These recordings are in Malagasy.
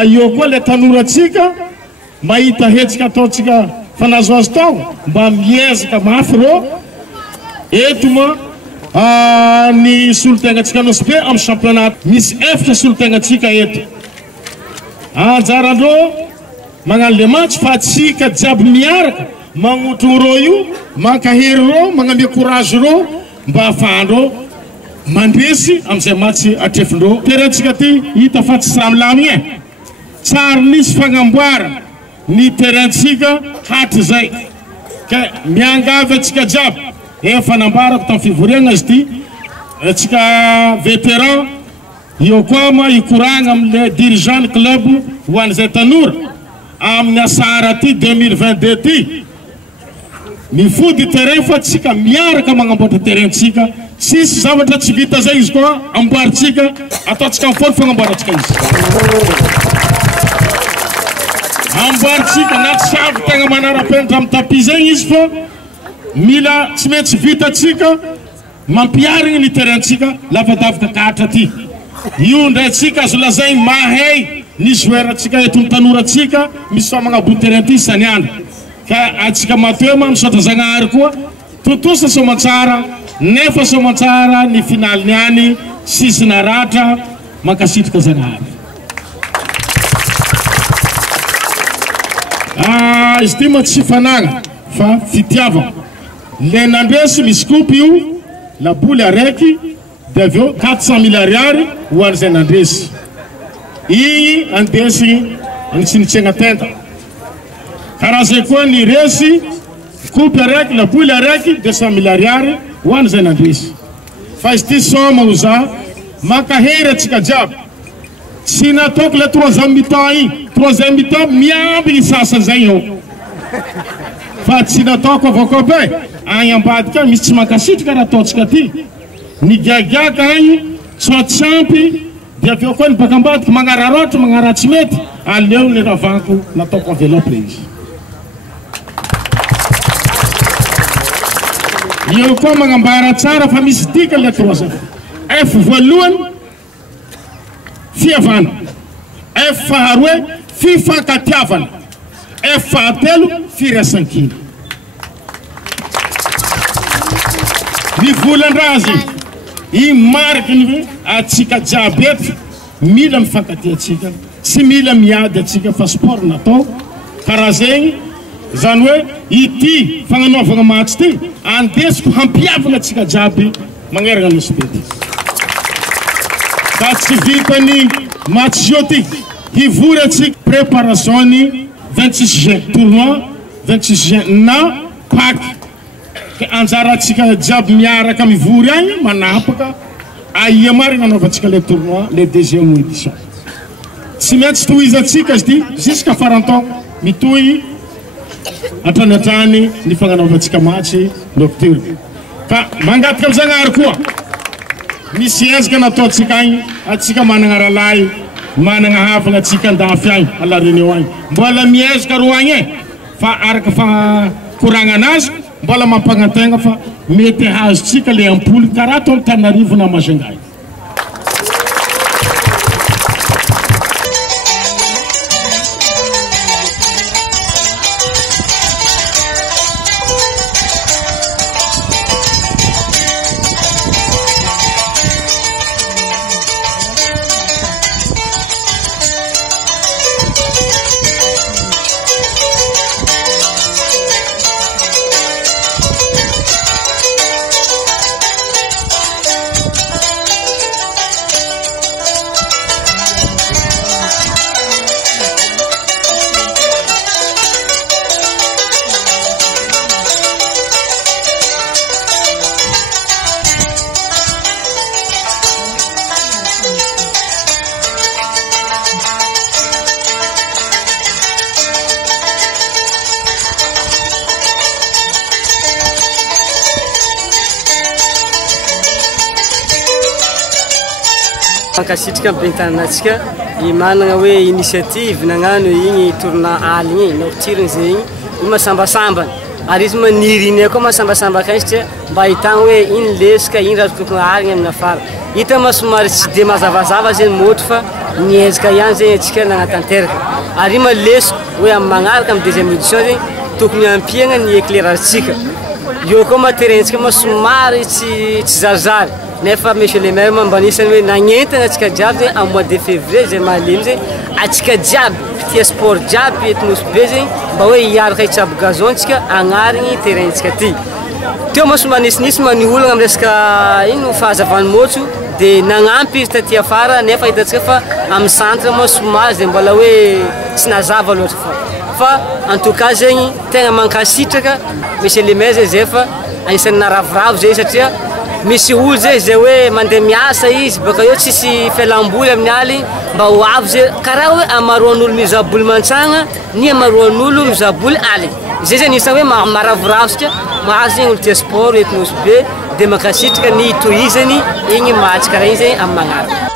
mba io koa le tanoratsika mahita hetsika ataotsika fanazoazo tao mba miezaka mafy rô eto ma ny solotegnantsika nosbe amin'ny championnat misy efatra solotegnantsika eto anjarandrô magnano le match fa atsika jiaby miaraka magnotro rô io mankahery rô magnamia courage rô mba afandrô mandresy am'izay match atrefindrô terraintsika ty hita fa tsy samilamigny e tsara nisy fagnamboara ny terraintsika hatry zay ka miangavy atsika jiaby efa nambarako tamin'ny fivoriagna izy ty atsika vétéran io koa ma ikoragna amile dirigeant club ho an'izay tanora amin'ny asara ty 2022 ty mifody terrain fa tsika miaraka magnamboatra terraintsika tsisy zavatra tsy vita zay izy koa amboaritsika ataotsika mifody fagnamboaratsika izy amboaritsika na tsy avy tegna manara-penitra amin'ny tapis zegny izy fa mila tsy maintsy vitatsika mampiarigny ny terraintsika lavadavaka kahatra ty io ndraytsika azo lazay mahay ny joueuratsika eto ny tanoratsika misy fa magnabony terrain ty saniandro ka atsika matoe ma misaotra zagnahary koa totosa somatsara nefa somatsara ny finaly niany sisina ratra mankasitrika zagnahary izy ty ma tsy fanagna fa fitiavana le nandresy misy kopy io laboly araiky de aveo 400 000 ariary ho an'izay nandresy igny andesy nitsinitsegna tenta karaha zay koa ny resy kopy araiky laboly araiky 200 000 ariary ho an'izay nandresy fa izy ty soma ho za mankahery atsika jiaby tsy nataoko le 3e mi-temps igny 3e mi-temps miamby ny sasany zay eo fa tsy nataoko avao koa be agny ambadika misy tsy mankasitrika raha ataotsika ty ny giagiaka agny tsoatsampy de aveo koa ny baka ambadika magnararoatra magnaratsy mety aleo ny ravanko nataoko enveloppe izy io koa magnambara tsara fa misy tika le 3 F voalohany fiavana F faharoe fifankatiavana F fahatelo firasankina ny volandrazy i marikiny atsika jiaby eto mila mifankatia atsika sy mila miady atsika fa sport natao karaha zegny zany hoe ity fagnanaovagna match ty andesiko hampiavagna atsika jiaby magneragna nosopety fa tsy vitany match io ty hivory atsika préparation 26 juin tournoi 26 juin na Pâques anjara atsika jiaby miaraka mivory agny manapaka aia marina anaovantsika le tournoi le 2e édition tsy maintsy tohizatsika izy ty jusqu'à farantaogno mitohy atrany ny fagnanaovantsika match nocturne fa mangataka amin'ny zagnahary koa misy ezaka nataotsika agny atsika managna ralahy managna havagna atsika andafy agny ala réunion agny mbola miezaka ro agny e fa araka fa koragna anazy mbola mampagnantegna fa mety hazotsika le ampoly karaha atao Antananarivo na Majunga Ankasitrika bentananatsika i managna hoe initiative nagnano igny tournoi aligny igny nocturne zegny io masambasambana ary izy maniriny koa masambasamba akany satria mba ahitagna hoe ino lesika ino raha tokony aligny amin'ny afara hita ma somary tsy de mazavazava zegny motro fa niezaka ihany zegny atsika nagnatanteraka ary malesoko hoe amin'ny magnaraka amin'ny deuxième édition zegny tokony ampiagna ny éclairage-tsika eo koa ma terrain-tsika ma somary tsy zarizary nefa monsieur le maire mambanisany hoe nagnentana atsika jiaby zegny en mois de février zay mahalemy zegny atsika jiaby mpitia sport jiaby eto Nosy be zegny mba hoe hiaraka hitsabo gazon tsika agnarigny terrain-tsika ty teo ma somanisinisi maniolagna amin'ny resaka ino fahazavany motso dia nagnampy izy taty afara nefa hitatsika fa amin'ny centre ma somary zay mbola hoe tsy nazava loatra fa en tout cas zegny tegna mankasitraka monsieur le maire zay fa anisan'ny naravoravo zay satria misy olo zay hoe mandeha miasa izy baka eo tsisy fialamboly amin'ny aly mba ho avy zay karaha hoe amaroan'olo mizaboly mantsagna ny amaroan'olo mizaboly aly zay zay anisany hoe maravoravo satria mahazo zegny olo tia sport eto Nosy be dia mankasitraka ny tohizany igny mahatsy karaha igny zegny amin'ny magnaraka.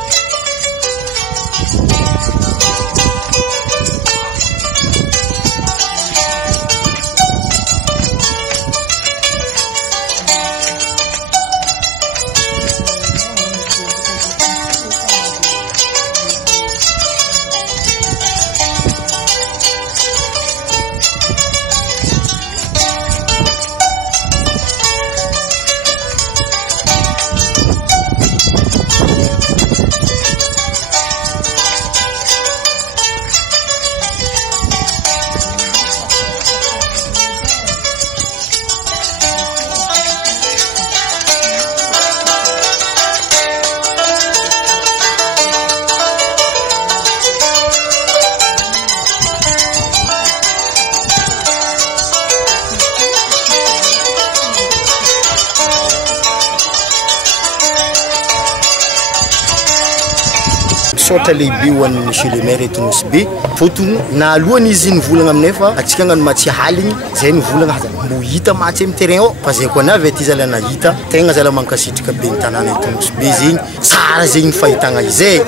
Sorta lehibe ho an'ny monsieur le maire eto Nosy be fotony na alohany izy nivolagna aminay fa atsika agnano matsia haligny zay nivolagna mbo hita matsy amin'ny terrain ao fa zay koa navy aty zala nahita tegna zala mankasitraka be ny tanàna eto Nosy be zegny tsara zegny fahitagna izay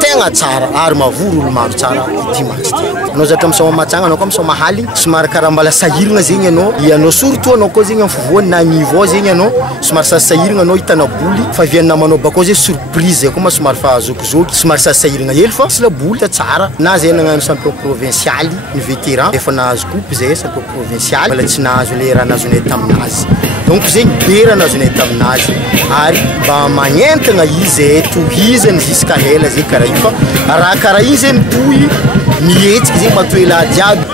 tegna tsara ary mavory olo maro tsara ity match ty anao zatra misoma matsagna anao koa misoma haligny somary karaha mbala sahiragna zegny anao surtout anao koa zegny amin'ny fivoany na niveau ao zegny anao somary sasahiragna anao hitana boly fa viany namanao bakao zay surprise zay koa ma somary fa zokizoky somary sasahiragna hely fa tsy la boly ta tsara na zay nagnano champion provincial ny vétéran efa nahazo coupe zay champion provincial mbola tsy nahazo le raha nazonay taminazy donc zegny be raha nazonay taminazy ary mba magnentagna izy tohizany jusqu'à ela zegny karaha io fa raha karaha io zegny toy mihetsiky zegny matoela jiaby